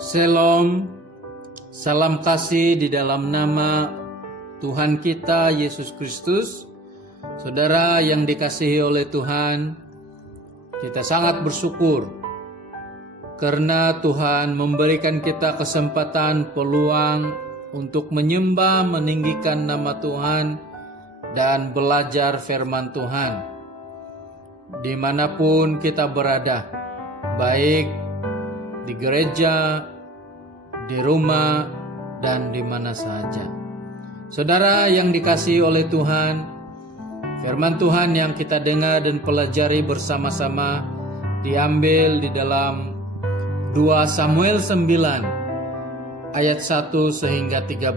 Shalom, salam kasih di dalam nama Tuhan kita Yesus Kristus. Saudara yang dikasihi oleh Tuhan, kita sangat bersyukur karena Tuhan memberikan kita kesempatan, peluang untuk menyembah, meninggikan nama Tuhan dan belajar firman Tuhan dimanapun kita berada, baik di gereja, di rumah, dan di mana saja. Saudara yang dikasihi oleh Tuhan, firman Tuhan yang kita dengar dan pelajari bersama-sama diambil di dalam 2 Samuel 9 ayat 1 sehingga 13.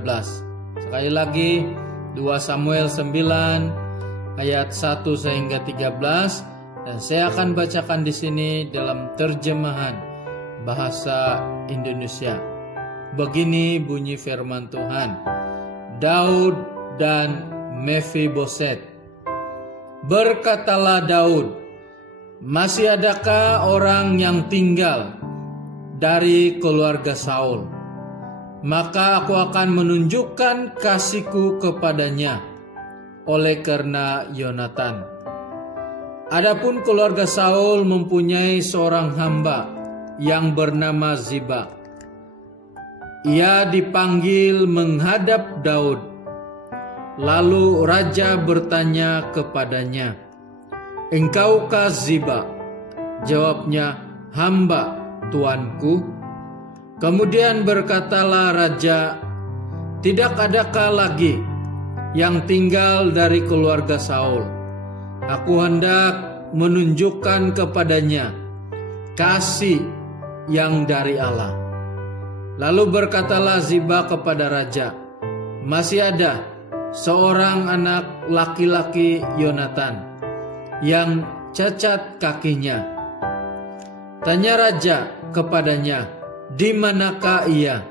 Sekali lagi 2 Samuel 9 ayat 1 sehingga 13, dan saya akan bacakan di sini dalam terjemahan bahasa Indonesia. Begini bunyi firman Tuhan. Daud dan Mefiboset. Berkatalah Daud, masih adakah orang yang tinggal dari keluarga Saul? Maka aku akan menunjukkan kasihku kepadanya oleh karena Yonatan. Adapun keluarga Saul mempunyai seorang hamba yang bernama Ziba. Ia dipanggil menghadap Daud. Lalu raja bertanya kepadanya, "Engkaukah Ziba?" Jawabnya, "Hamba, tuanku." Kemudian berkatalah raja, "Tidak adakah lagi yang tinggal dari keluarga Saul? Aku hendak menunjukkan kepadanya kasih yang dari Allah." Lalu berkatalah Ziba kepada raja, "Masih ada seorang anak laki-laki Yonatan yang cacat kakinya." Tanya raja kepadanya, "Di manakah ia?"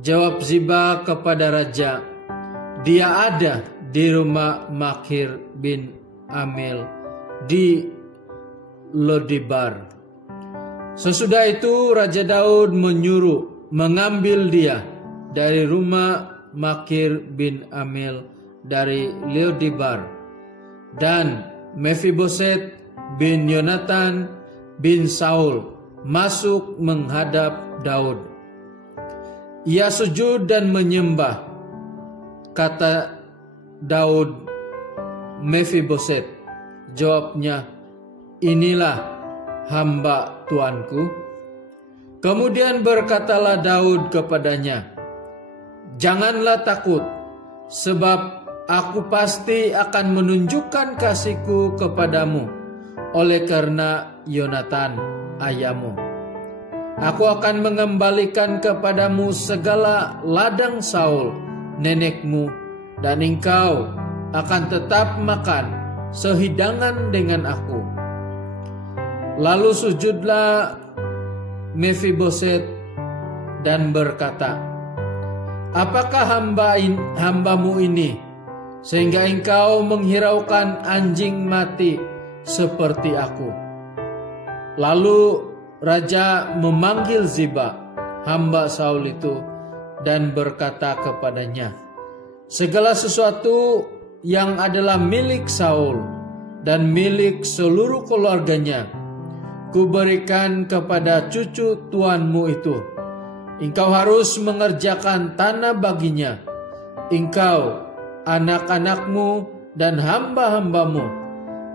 Jawab Ziba kepada raja, "Dia ada di rumah Makir bin Amil di Lodibar." Sesudah itu Raja Daud menyuruh mengambil dia dari rumah Makir bin Amil dari Lodibar, dan Mefiboset bin Yonatan bin Saul masuk menghadap Daud. Ia sujud dan menyembah. Kata Daud, "Mefiboset." Jawabnya, "Inilah hamba tuanku." Kemudian berkatalah Daud kepadanya, "Janganlah takut, sebab aku pasti akan menunjukkan kasihku kepadamu oleh karena Yonatan ayahmu. Aku akan mengembalikan kepadamu segala ladang Saul nenekmu, dan engkau akan tetap makan sehidangan dengan aku." Lalu sujudlah Mefiboset dan berkata, "Apakah hambamu ini sehingga engkau menghiraukan anjing mati seperti aku?" Lalu raja memanggil Ziba, hamba Saul itu, dan berkata kepadanya, "Segala sesuatu yang adalah milik Saul dan milik seluruh keluarganya kuberikan kepada cucu tuanmu itu. Engkau harus mengerjakan tanah baginya, engkau, anak-anakmu, dan hamba-hambamu,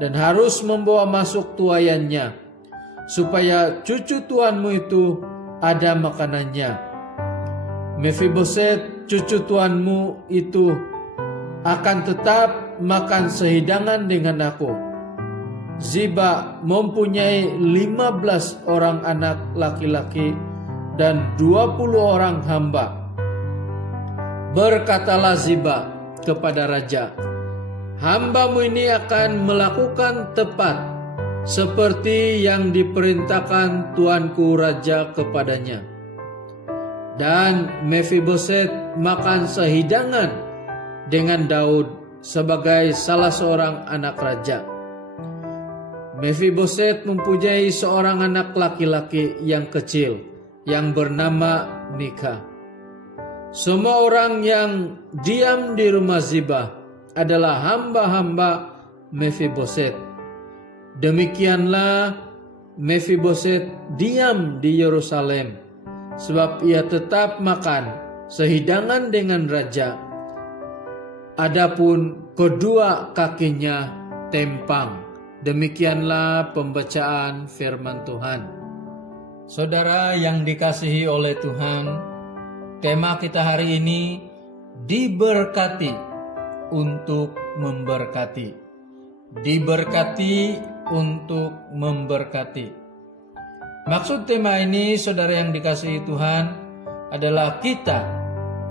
dan harus membawa masuk tuayannya, supaya cucu tuanmu itu ada makanannya. Mefiboset, cucu tuanmu itu, akan tetap makan sehidangan dengan aku." Ziba mempunyai 15 orang anak laki-laki dan 20 orang hamba. Berkatalah Ziba kepada raja, "Hambamu ini akan melakukan tepat seperti yang diperintahkan tuanku raja kepadanya." Dan Mefiboset makan sehidangan dengan Daud sebagai salah seorang anak raja. Mefiboset mempunyai seorang anak laki-laki yang kecil yang bernama Mika. Semua orang yang diam di rumah Ziba adalah hamba-hamba Mefiboset. Demikianlah Mefiboset diam di Yerusalem, sebab ia tetap makan sehidangan dengan raja. Adapun kedua kakinya tempang. Demikianlah pembacaan firman Tuhan. Saudara yang dikasihi oleh Tuhan, tema kita hari ini diberkati untuk memberkati. Diberkati untuk memberkati. Maksud tema ini, saudara yang dikasihi Tuhan, adalah kita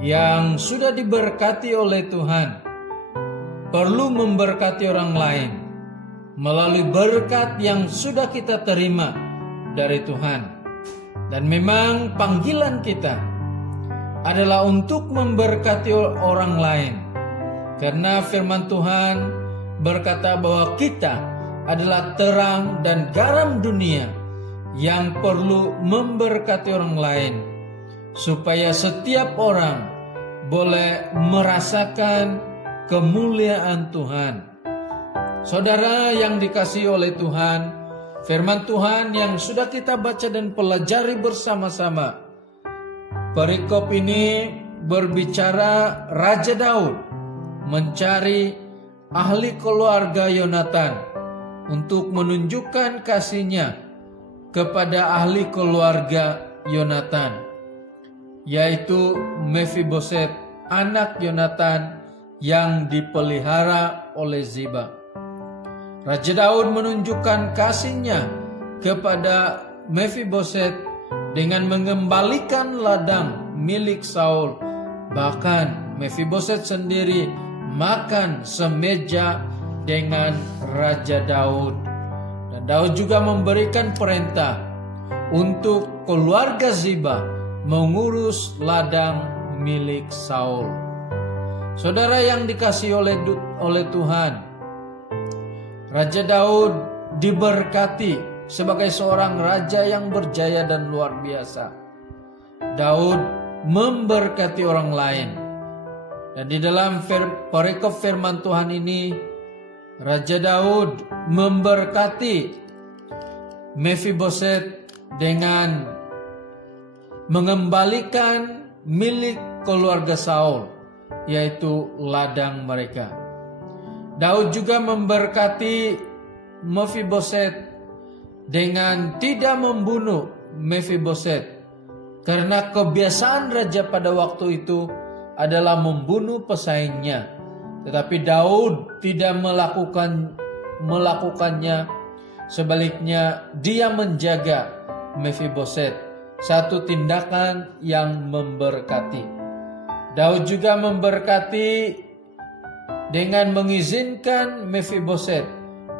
yang sudah diberkati oleh Tuhan perlu memberkati orang lain melalui berkat yang sudah kita terima dari Tuhan. Dan memang panggilan kita adalah untuk memberkati orang lain, karena firman Tuhan berkata bahwa kita adalah terang dan garam dunia yang perlu memberkati orang lain, supaya setiap orang boleh merasakan kemuliaan Tuhan. Saudara yang dikasihi oleh Tuhan, firman Tuhan yang sudah kita baca dan pelajari bersama-sama, perikop ini berbicara Raja Daud mencari ahli keluarga Yonatan untuk menunjukkan kasihnya kepada ahli keluarga Yonatan, yaitu Mefiboset, anak Yonatan yang dipelihara oleh Ziba. Raja Daud menunjukkan kasihnya kepada Mefiboset dengan mengembalikan ladang milik Saul. Bahkan Mefiboset sendiri makan semeja dengan Raja Daud. Dan Daud juga memberikan perintah untuk keluarga Ziba mengurus ladang milik Saul. Saudara yang dikasihi oleh Tuhan, Raja Daud diberkati sebagai seorang raja yang berjaya dan luar biasa. Daud memberkati orang lain. Dan di dalam perikop firman Tuhan ini, Raja Daud memberkati Mefiboset dengan mengembalikan milik keluarga Saul, yaitu ladang mereka. Daud juga memberkati Mefiboset dengan tidak membunuh Mefiboset, karena kebiasaan raja pada waktu itu adalah membunuh pesaingnya. Tetapi Daud tidak melakukannya. Sebaliknya, dia menjaga Mefiboset, satu tindakan yang memberkati. Daud juga memberkati dengan mengizinkan Mefiboset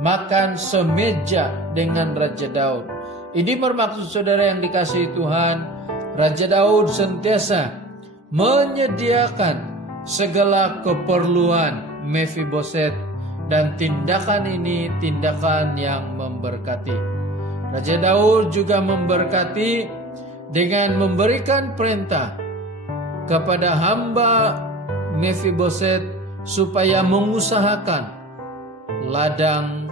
makan semeja dengan Raja Daud. Ini bermaksud, saudara yang dikasihi Tuhan, Raja Daud sentiasa menyediakan segala keperluan Mefiboset, dan tindakan ini tindakan yang memberkati. Raja Daud juga memberkati dengan memberikan perintah kepada hamba Mefiboset supaya mengusahakan ladang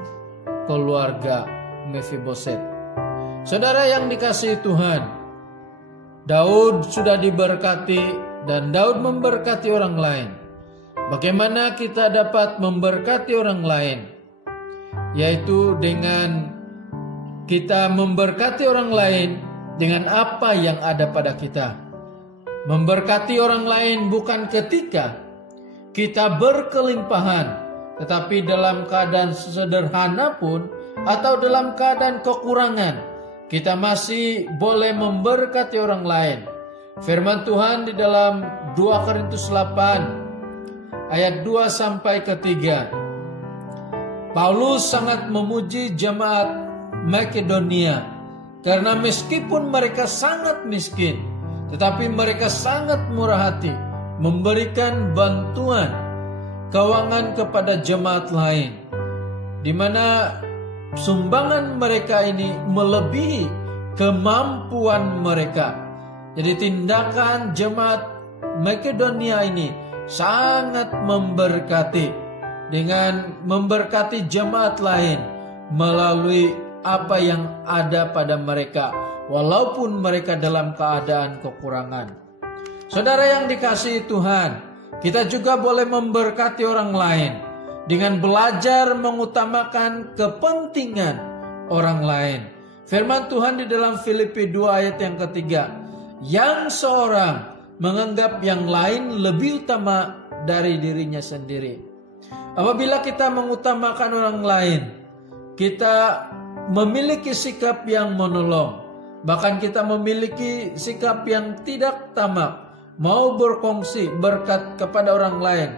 keluarga Mefiboset. Saudara yang dikasihi Tuhan, Daud sudah diberkati dan Daud memberkati orang lain. Bagaimana kita dapat memberkati orang lain? Yaitu dengan kita memberkati orang lain dengan apa yang ada pada kita. Memberkati orang lain bukan ketika kita berkelimpahan, tetapi dalam keadaan sederhana pun atau dalam keadaan kekurangan, kita masih boleh memberkati orang lain. Firman Tuhan di dalam 2 Korintus 8 ayat 2 sampai ke 3. Paulus sangat memuji jemaat Makedonia karena meskipun mereka sangat miskin, tetapi mereka sangat murah hati memberikan bantuan keuangan kepada jemaat lain, di mana sumbangan mereka ini melebihi kemampuan mereka. Jadi tindakan jemaat Makedonia ini sangat memberkati, dengan memberkati jemaat lain melalui apa yang ada pada mereka, walaupun mereka dalam keadaan kekurangan. Saudara yang dikasihi Tuhan, kita juga boleh memberkati orang lain dengan belajar mengutamakan kepentingan orang lain. Firman Tuhan di dalam Filipi 2 ayat yang ketiga, yang seorang menganggap yang lain lebih utama dari dirinya sendiri. Apabila kita mengutamakan orang lain, kita memiliki sikap yang menolong, bahkan kita memiliki sikap yang tidak tamak, mau berkongsi berkat kepada orang lain,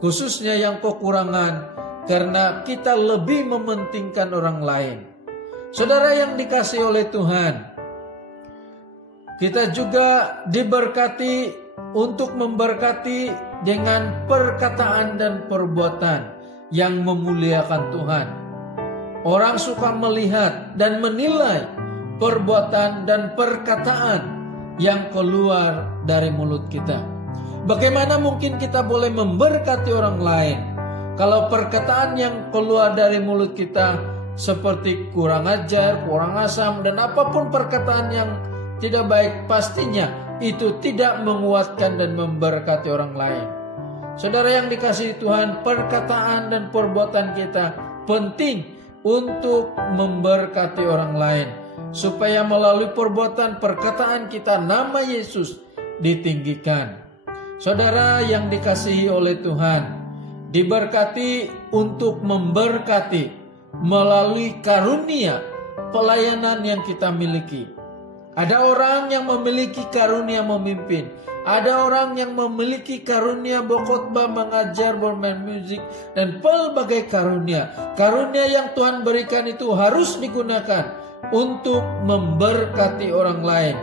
khususnya yang kekurangan, karena kita lebih mementingkan orang lain. Saudara yang dikasihi oleh Tuhan, kita juga diberkati untuk memberkati dengan perkataan dan perbuatan yang memuliakan Tuhan. Orang suka melihat dan menilai perbuatan dan perkataan yang keluar dari mulut kita. Bagaimana mungkin kita boleh memberkati orang lain kalau perkataan yang keluar dari mulut kita seperti kurang ajar, kurang asam, dan apapun perkataan yang tidak baik, pastinya itu tidak menguatkan dan memberkati orang lain. Saudara yang dikasihi Tuhan, perkataan dan perbuatan kita penting untuk memberkati orang lain, supaya melalui perbuatan perkataan kita nama Yesus ditinggikan. Saudara yang dikasihi oleh Tuhan, diberkati untuk memberkati melalui karunia pelayanan yang kita miliki. Ada orang yang memiliki karunia memimpin, ada orang yang memiliki karunia berkhotbah, mengajar, bermain musik, dan pelbagai karunia. Karunia yang Tuhan berikan itu harus digunakan untuk memberkati orang lain,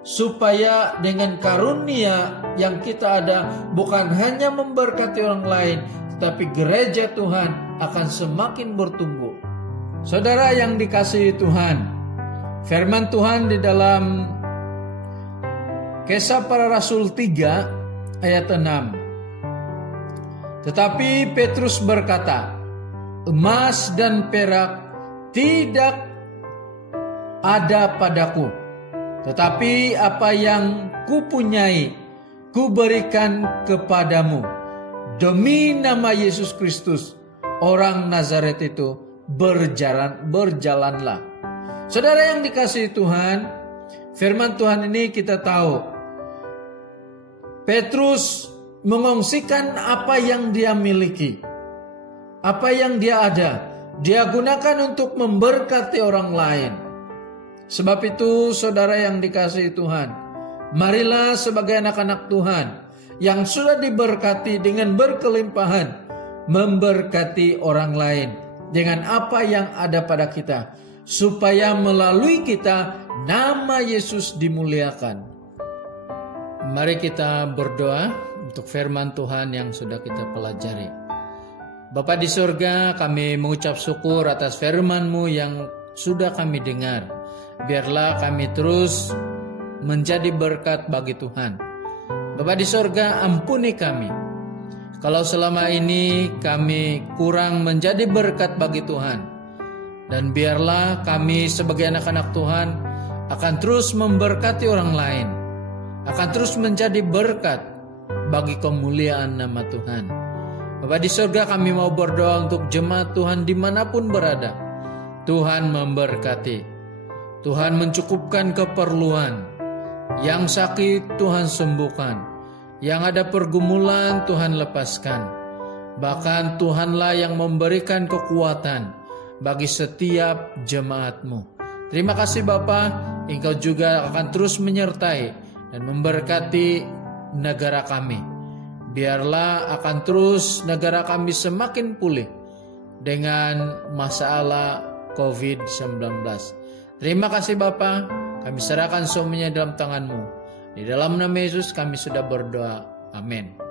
supaya dengan karunia yang kita ada bukan hanya memberkati orang lain, tetapi gereja Tuhan akan semakin bertumbuh. Saudara yang dikasihi Tuhan, firman Tuhan di dalam Kisah Para Rasul 3 ayat 6. Tetapi Petrus berkata, emas dan perak tidak ada padaku, tetapi apa yang kupunyai kuberikan kepadamu. Demi nama Yesus Kristus, orang Nazaret itu, berjalanlah. Saudara yang dikasihi Tuhan, firman Tuhan ini kita tahu, Petrus mengongsikan apa yang dia miliki, apa yang dia ada, dia gunakan untuk memberkati orang lain. Sebab itu saudara yang dikasihi Tuhan, marilah sebagai anak-anak Tuhan yang sudah diberkati dengan berkelimpahan, memberkati orang lain dengan apa yang ada pada kita, supaya melalui kita nama Yesus dimuliakan. Mari kita berdoa untuk firman Tuhan yang sudah kita pelajari. Bapa di surga, kami mengucap syukur atas firman-Mu yang sudah kami dengar. Biarlah kami terus menjadi berkat bagi Tuhan. Bapa di surga, ampuni kami kalau selama ini kami kurang menjadi berkat bagi Tuhan. Dan biarlah kami sebagai anak-anak Tuhan akan terus memberkati orang lain, akan terus menjadi berkat bagi kemuliaan nama Tuhan. Bapa di surga, kami mau berdoa untuk jemaat Tuhan dimanapun berada. Tuhan memberkati, Tuhan mencukupkan keperluan, yang sakit Tuhan sembuhkan, yang ada pergumulan Tuhan lepaskan. Bahkan Tuhanlah yang memberikan kekuatan bagi setiap jemaat-Mu. Terima kasih Bapa, Engkau juga akan terus menyertai dan memberkati negara kami. Biarlah akan terus negara kami semakin pulih dengan masalah COVID-19. Terima kasih Bapa, kami serahkan semuanya dalam tangan-Mu. Di dalam nama Yesus kami sudah berdoa. Amin.